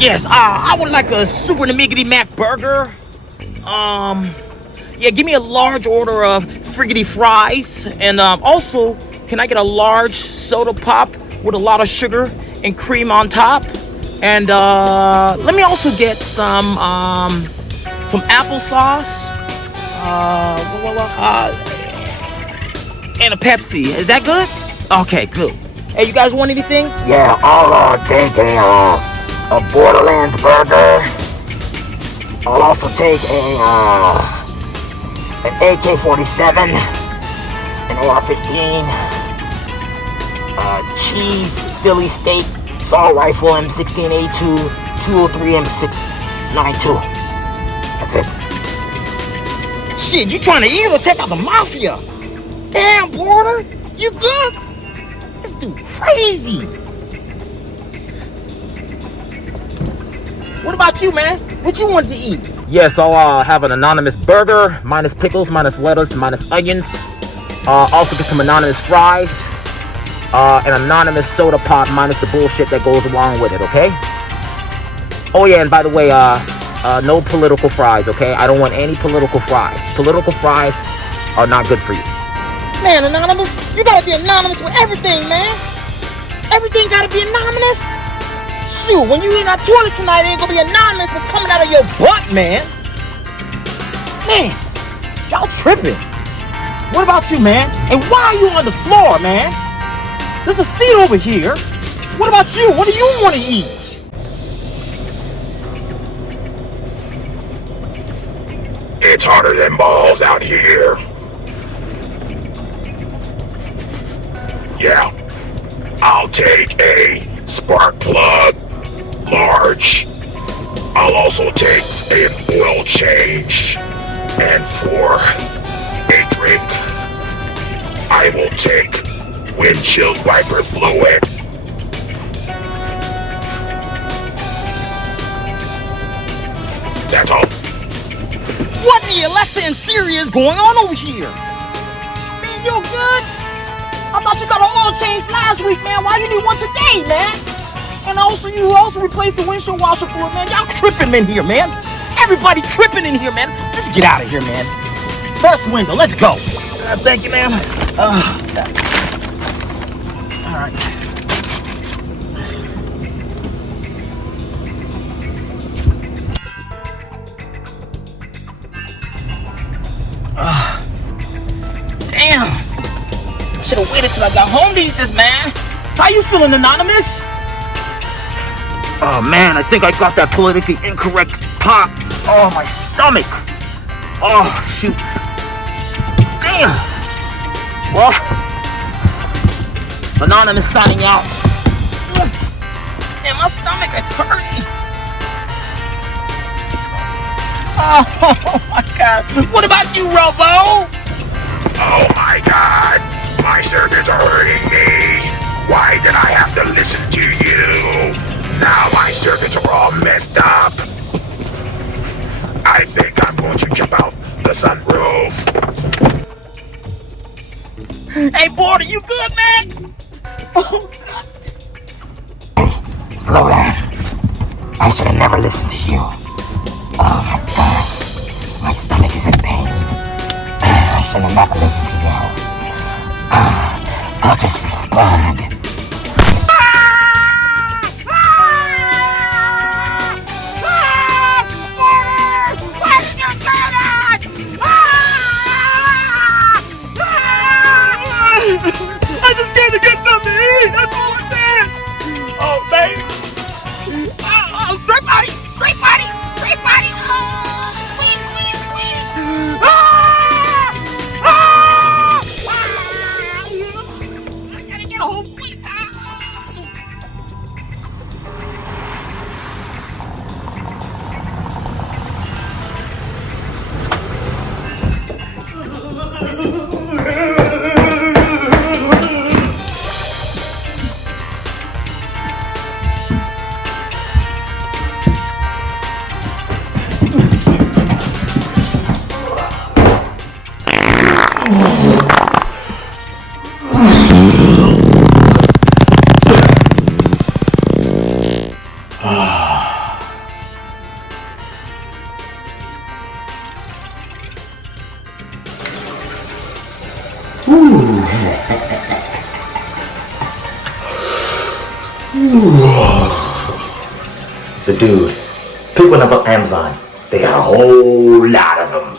Yes, I would like a super niggity mac burger. Yeah, give me a large order of friggity fries, and also, can I get a large soda pop with a lot of sugar and cream on top? And let me also get some applesauce, and a Pepsi. Is that good? Okay, good. Hey, you guys want anything? Yeah, I'll take a Borderlands burger. I'll also take an AK-47, an AR-15, cheese Philly steak, assault rifle M16A2, 203 M692. That's it. Shit, you trying to eat or take out the mafia? Damn, Porter, you good? This dude crazy. What about you, man? What you want to eat? Yes, I'll have an anonymous burger, minus pickles, minus lettuce, minus onions. Also get some anonymous fries, an anonymous soda pop, minus the bullshit that goes along with it, okay? Oh yeah, and by the way, no political fries, okay? I don't want any political fries. Political fries are not good for you. Man, anonymous, you gotta be anonymous with everything, man. Everything gotta be anonymous. Shoot, when you eat that toilet tonight, it ain't gonna be anonymous for coming out of your butt, man. Man, y'all tripping. What about you, man? And why are you on the floor, man? There's a seat over here. What about you? What do you want to eat? It's harder than balls out here. Yeah, I'll take a spark plug, large. I'll also take an oil change. And for a drink, I will take windshield wiper fluid. That's all. What the Alexa and Siri is going on over here? Man, you good? I thought you got an oil change last week, man. Why you need one today, man? And also, you also replaced the windshield washer fluid, man. Y'all tripping in here, man. Everybody tripping in here, man. Let's get out of here, man. First window, let's go. Thank you, ma'am. All right. Damn. Should have waited till I got home to eat this, man. How you feeling, anonymous? Oh man, I think I got that politically incorrect pop. Oh, my stomach. Oh, shoot. Damn. Well, anonymous signing out. Man, my stomach is hurting. Oh my God. What about you, Robo? Oh my God, my circuits are hurting me. Why did I have to listen to you? Now my circuits are all messed up. I think I'm going to jump out the sunroof. Hey, Porter, you good, man? Oh, God. Slow down. I should have never listened to you. Oh my God. My stomach is in pain. I should have never listened to you. I'll just respond. I just came to get something to eat. That's all I did. Oh, baby. Straight body. Straight body. Straight body. Oh, squeeze, squeeze, squeeze. I gotta get a whole quick. The dude. Pick one up on Amazon. They got a whole lot of them.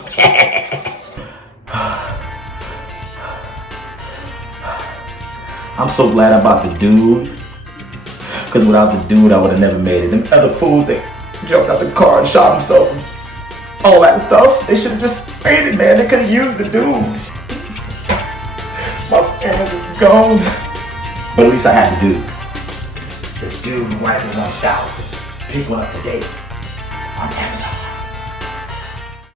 I'm so glad I bought the dude. Because without the dude, I would have never made it. Them other fools, they jumped out the car and shot himself. All that stuff. They should have just made it, man. They could have used the dude. My family was gone. But at least I had the dude. The dude right at 1,000. Pick one up today on Amazon.